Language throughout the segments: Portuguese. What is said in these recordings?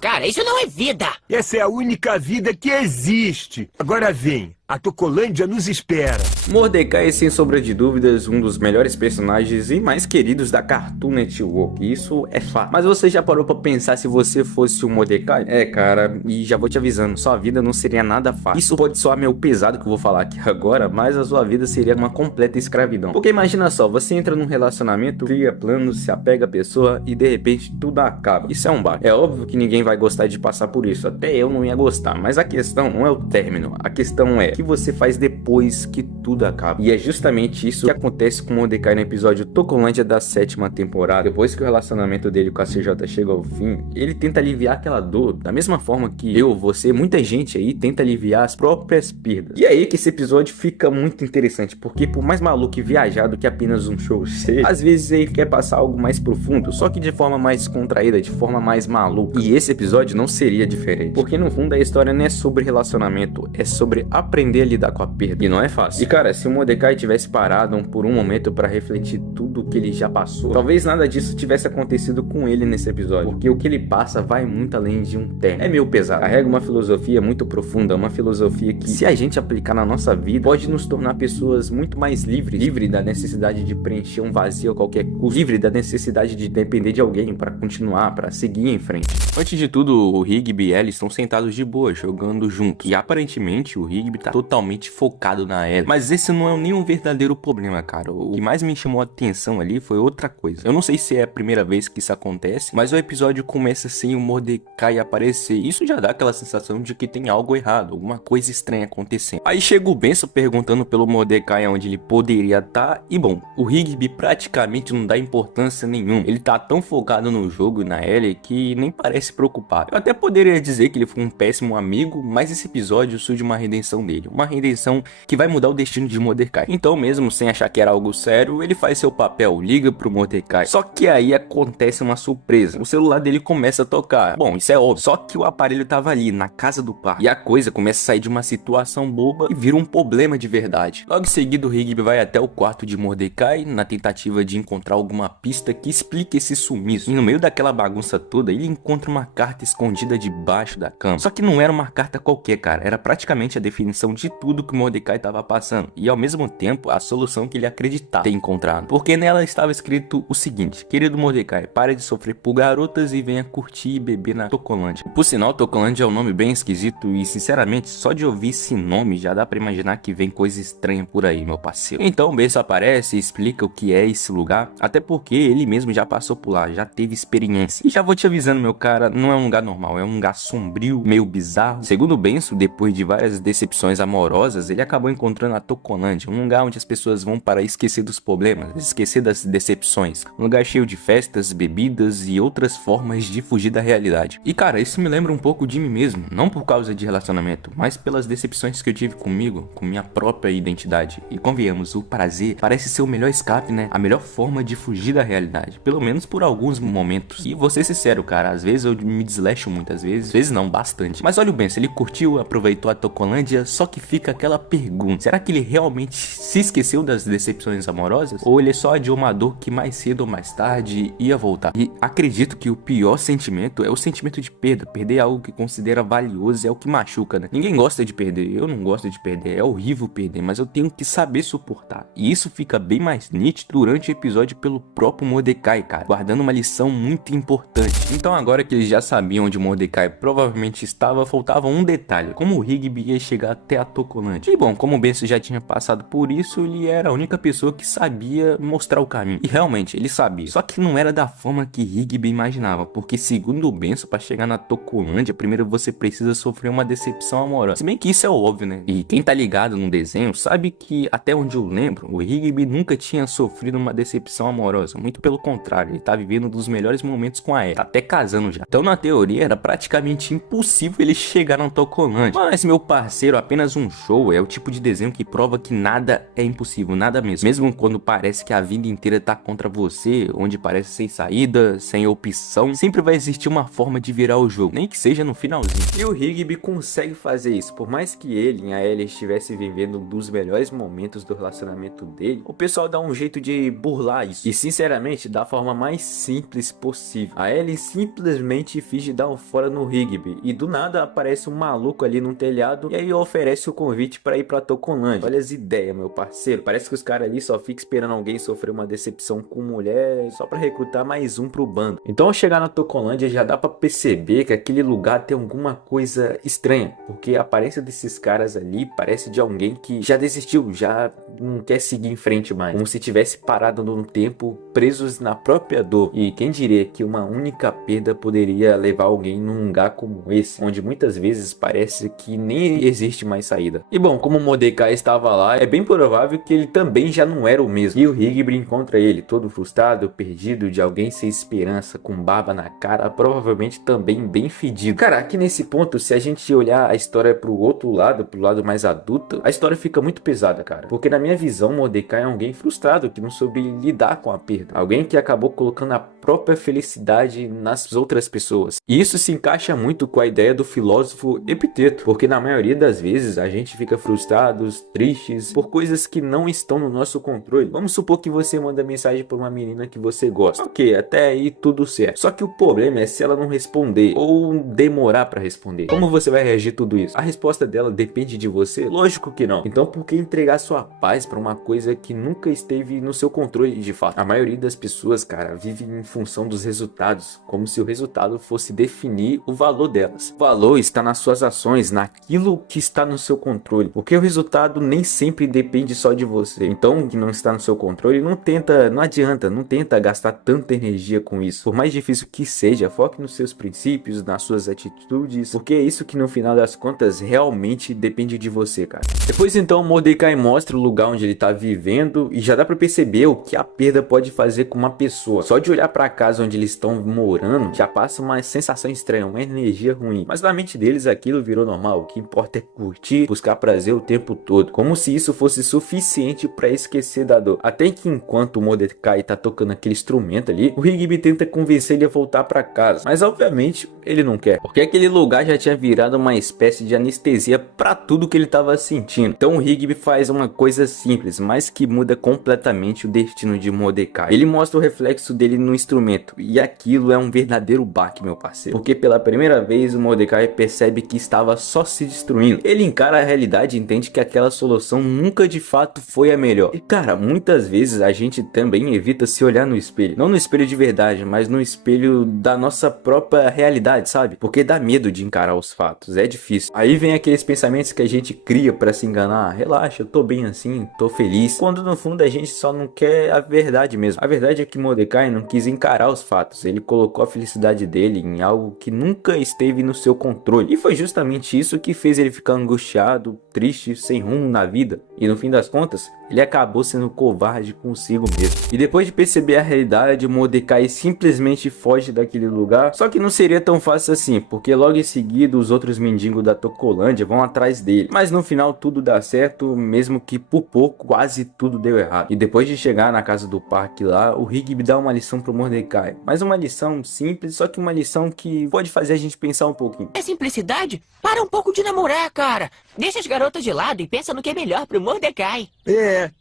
Cara, isso não é vida! Essa é a única vida que existe. Agora vem, a Tocolândia nos espera. Mordecai é, sem sombra de dúvidas, um dos melhores personagens e mais queridos da Cartoon Network. Isso é fato. Mas você já parou pra pensar se você fosse o Mordecai? Cara, e já vou te avisando, sua vida não seria nada fácil. Isso pode soar meio pesado que eu vou falar aqui agora, mas a sua vida seria uma completa escravidão. Porque imagina só, você entra num relacionamento, cria planos, se apega à pessoa e de repente tudo acaba. Isso é um baque. É óbvio que ninguém vai gostar de passar por isso, até eu não ia gostar. Mas a questão não é o término, a questão é o que você faz depois que tudo acaba. E é justamente isso que acontece com o Mordecai no episódio Tocolândia da 7ª temporada. Depois que o relacionamento dele com a CJ chega ao fim, ele tenta aliviar aquela dor, da mesma forma que eu, você, muita gente aí tenta aliviar as próprias perdas. E aí que esse episódio fica muito interessante, porque por mais maluco e viajado que apenas um show seja, às vezes ele quer passar algo mais profundo, só que de forma mais contraída, de forma mais maluca. E esse episódio não seria diferente, porque no fundo a história não é sobre relacionamento, é sobre aprender a lidar com a perda. E não é fácil. E cara, se o Mordecai tivesse parado por um momento para refletir tudo o que ele já passou, talvez nada disso tivesse acontecido com ele nesse episódio, porque o que ele passa vai muito além de um termo. É meio pesado. Carrega uma filosofia muito profunda, uma filosofia que, se a gente aplicar na nossa vida, pode nos tornar pessoas muito mais livres, livre da necessidade de preencher um vazio a qualquer custo, livre da necessidade de depender de alguém para continuar, para seguir em frente. Antes de tudo, o Rigby e Ellie estão sentados de boa, jogando juntos, e aparentemente o Rigby tá totalmente focado na Ellie. Mas esse não é nenhum verdadeiro problema, cara. O que mais me chamou a atenção ali foi outra coisa. Eu não sei se é a primeira vez que isso acontece, mas o episódio começa sem o Mordecai aparecer. Isso já dá aquela sensação de que tem algo errado, alguma coisa estranha acontecendo. Aí chega o Benson perguntando pelo Mordecai onde ele poderia estar, e bom, o Rigby praticamente não dá importância nenhuma. Ele tá tão focado no jogo e na Ellie que nem parece preocupado. Eu até poderia dizer que ele foi um péssimo amigo, mas esse episódio surge uma redenção dele, uma redenção que vai mudar o destino de Mordecai. Então, mesmo sem achar que era algo sério, ele faz seu papel, liga pro Mordecai. Só que aí acontece uma surpresa. O celular dele começa a tocar. Bom, isso é óbvio. Só que o aparelho tava ali, na casa do pai. E a coisa começa a sair de uma situação boba e vira um problema de verdade. Logo em seguida, o Rigby vai até o quarto de Mordecai, na tentativa de encontrar alguma pista que explique esse sumiço. E no meio daquela bagunça toda, ele encontra uma carta escondida debaixo da cama. Só que não era uma carta qualquer, cara. Era praticamente a definição de tudo que Mordecai tava passando. E ao mesmo tempo, a solução que ele acreditava ter encontrado. Porque nela estava escrito o seguinte: querido Mordecai, pare de sofrer por garotas e venha curtir e beber na Tocolândia. Por sinal, Tocolândia é um nome bem esquisito e, sinceramente, só de ouvir esse nome já dá pra imaginar que vem coisa estranha por aí, meu parceiro. Então o Benson aparece e explica o que é esse lugar, até porque ele mesmo já passou por lá, já teve experiência. E já vou te avisando, meu cara, não é um lugar normal, é um lugar sombrio, meio bizarro. Segundo o Benson, depois de várias decepções amorosas, ele acabou encontrando a Tocolândia, um lugar onde as pessoas vão para esquecer dos problemas, esquecer das decepções. Um lugar cheio de festas, bebidas e outras formas de fugir da realidade. E cara, isso me lembra um pouco de mim mesmo, não por causa de relacionamento, mas pelas decepções que eu tive comigo, com minha própria identidade. E convenhamos, o prazer parece ser o melhor escape, né? A melhor forma de fugir da realidade, pelo menos por alguns momentos. E vou ser sincero, cara, às vezes eu me desleixo muitas vezes não, bastante. Mas olha o Benson, ele curtiu, aproveitou a Tocolândia, só que fica aquela pergunta: será que ele realmente se esqueceu das decepções amorosas? Ou ele só adiou uma dor que mais cedo ou mais tarde ia voltar? E acredito que o pior sentimento é o sentimento de perda. Perder algo que considera valioso é o que machuca, né? Ninguém gosta de perder, eu não gosto de perder, é horrível perder, mas eu tenho que saber suportar. E isso fica bem mais nítido durante o episódio pelo próprio Mordecai, cara, guardando uma lição muito importante. Então agora que eles já sabiam onde Mordecai provavelmente estava, faltava um detalhe: como o Rigby ia chegar até a Tocolândia. E bom, como o Benson já tinha passado por isso, ele era a única pessoa que sabia mostrar o caminho. E realmente, ele sabia. Só que não era da forma que Rigby imaginava, porque segundo o Benson, para chegar na Tocolândia, primeiro você precisa sofrer uma decepção amorosa. Se bem que isso é óbvio, né? E quem tá ligado no desenho sabe que, até onde eu lembro, o Rigby nunca tinha sofrido uma decepção amorosa. Muito pelo contrário, ele tá vivendo um dos melhores momentos com a Ellie. Tá até casando já. Então, na teoria, era praticamente impossível ele chegar na Tocolândia. Mas, meu parceiro, apenas apenas um show, é o tipo de desenho que prova que nada é impossível, nada mesmo. Mesmo quando parece que a vida inteira tá contra você, onde parece sem saída, sem opção, sempre vai existir uma forma de virar o jogo, nem que seja no finalzinho. E o Higby consegue fazer isso, por mais que ele e a Ellie estivessem vivendo um dos melhores momentos do relacionamento dele, o pessoal dá um jeito de burlar isso, e sinceramente da forma mais simples possível. A Ellie simplesmente finge dar um fora no Higby, e do nada aparece um maluco ali no telhado, e aí oferece o convite para ir pra Tocolândia. Olha as ideias, meu parceiro, parece que os caras ali só ficam esperando alguém sofrer uma decepção com mulher, só pra recrutar mais um pro bando. Então ao chegar na Tocolândia já dá pra perceber que aquele lugar tem alguma coisa estranha, porque a aparência desses caras ali parece de alguém que já desistiu, já não quer seguir em frente mais, como se tivesse parado no tempo, presos na própria dor. E quem diria que uma única perda poderia levar alguém num lugar como esse, onde muitas vezes parece que nem existe mais saída. E bom, como Mordecai estava lá, é bem provável que ele também já não era o mesmo. E o Higby encontra ele, todo frustrado, perdido, de alguém sem esperança, com barba na cara, provavelmente também bem fedido. Cara, aqui nesse ponto, se a gente olhar a história pro outro lado, pro lado mais adulto, a história fica muito pesada, cara. Porque na minha visão, Mordecai é alguém frustrado, que não soube lidar com a perda. Alguém que acabou colocando a própria felicidade nas outras pessoas. E isso se encaixa muito com a ideia do filósofo Epiteto, porque na maioria das vezes a gente fica frustrados, tristes, por coisas que não estão no nosso controle. Vamos supor que você manda mensagem para uma menina que você gosta. Ok, até aí tudo certo. Só que o problema é se ela não responder, ou demorar para responder. Como você vai reagir a tudo isso? A resposta dela depende de você? Lógico que não. Então por que entregar sua paz para uma coisa que nunca esteve no seu controle de fato? A maioria das pessoas, cara, vive em função dos resultados, como se o resultado fosse definir o valor delas. O valor está nas suas ações, naquilo que está no seu controle, porque o resultado nem sempre depende só de você. Então, o que não está no seu controle, não tenta gastar tanta energia com isso. Por mais difícil que seja, foque nos seus princípios, nas suas atitudes, porque é isso que no final das contas realmente depende de você, cara. Depois então, Mordecai mostra o lugar onde ele está vivendo e já dá para perceber o que a perda pode fazer com uma pessoa. Só de olhar para a casa onde eles estão morando, já passa uma sensação estranha, uma energia ruim. Mas na mente deles aquilo virou normal. O que importa é curtir, buscar prazer o tempo todo, como se isso fosse suficiente para esquecer da dor. Até que enquanto o Mordecai tá tocando aquele instrumento ali, o Higby tenta convencer ele a voltar para casa, mas obviamente ele não quer, porque aquele lugar já tinha virado uma espécie de anestesia para tudo que ele estava sentindo. Então o Higby faz uma coisa simples, mas que muda completamente o destino de Mordecai. Ele mostra o reflexo dele no instrumento, e aquilo é um verdadeiro baque, meu parceiro, porque pela primeira vez o Mordecai percebe que estava só se destruindo. Ele encara a realidade e entende que aquela solução nunca de fato foi a melhor. E cara, muitas vezes a gente também evita se olhar no espelho, não no espelho de verdade, mas no espelho da nossa própria realidade, sabe? Porque dá medo de encarar os fatos, é difícil. Aí vem aqueles pensamentos que a gente cria para se enganar: relaxa, eu tô bem assim, tô feliz, quando no fundo a gente só não quer a verdade mesmo. A verdade é que Mordecai não quis encarar os fatos, ele colocou a felicidade dele em algo que nunca esteve no seu controle, e foi justamente isso que fez ele ficar angustiado, triste, sem rumo na vida, e no fim das contas ele acabou sendo covarde consigo mesmo. E depois de perceber a realidade, Mordecai simplesmente foge daquele lugar. Só que não seria tão fácil assim, porque logo em seguida os outros mendigos da Tocolândia vão atrás dele. Mas no final tudo dá certo, mesmo que por pouco quase tudo deu errado. E depois de chegar na casa do parque lá, o Higby dá uma lição pro Mordecai. Mas uma lição simples, só que uma lição que pode fazer a gente pensar um pouquinho. É simplicidade? Para um pouco de namorar, cara. Deixa as garotas de lado e pensa no que é melhor pro Mordecai.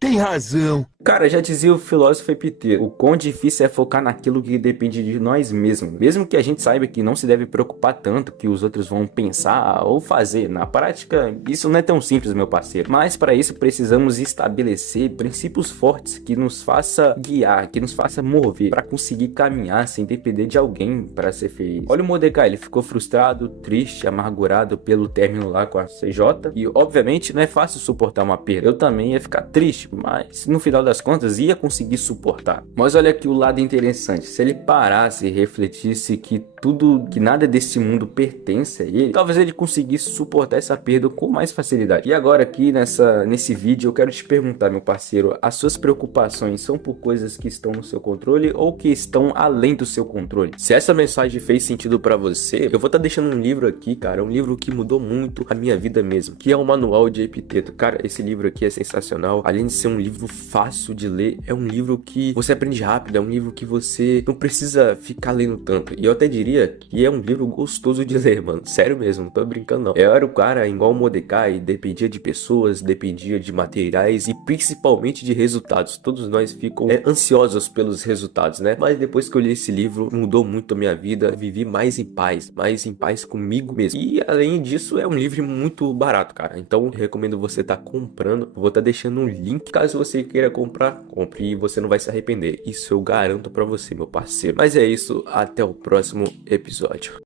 Tem razão. Cara, já dizia o filósofo Epiteto, o quão difícil é focar naquilo que depende de nós mesmos. Mesmo que a gente saiba que não se deve preocupar tanto que os outros vão pensar ou fazer. Na prática, isso não é tão simples, meu parceiro. Mas para isso precisamos estabelecer princípios fortes que nos faça guiar, que nos faça mover, para conseguir caminhar sem depender de alguém para ser feliz. Olha o Mordecai, ele ficou frustrado, triste, amargurado pelo término lá com a CJ. E obviamente não é fácil suportar uma perda. Eu também ia ficar triste, mas no final das contas ia conseguir suportar. Mas olha aqui o lado interessante, se ele parasse e refletisse que nada desse mundo pertence a ele, talvez ele conseguisse suportar essa perda com mais facilidade. E agora aqui nesse vídeo eu quero te perguntar, meu parceiro, as suas preocupações são por coisas que estão no seu controle ou que estão além do seu controle? Se essa mensagem fez sentido pra você, eu vou estar deixando um livro aqui, cara, um livro que mudou muito a minha vida mesmo, que é o Manual de Epiteto. Cara, esse livro aqui é sensacional. Além de ser um livro fácil de ler, é um livro que você aprende rápido, é um livro que você não precisa ficar lendo tanto. E eu até diria que é um livro gostoso de ler, mano. Sério mesmo, não tô brincando não. Eu era o cara igual o Mordecai, dependia de pessoas, dependia de materiais e principalmente de resultados. Todos nós ficamos ansiosos pelos resultados, né? Mas depois que eu li esse livro, mudou muito a minha vida. Vivi mais em paz comigo mesmo. E além disso, é um livro muito barato, cara. Então, eu recomendo você estar comprando. Vou estar deixando um link. Caso você queira comprar, compre e você não vai se arrepender. Isso eu garanto pra você, meu parceiro. Mas é isso, até o próximo episódio.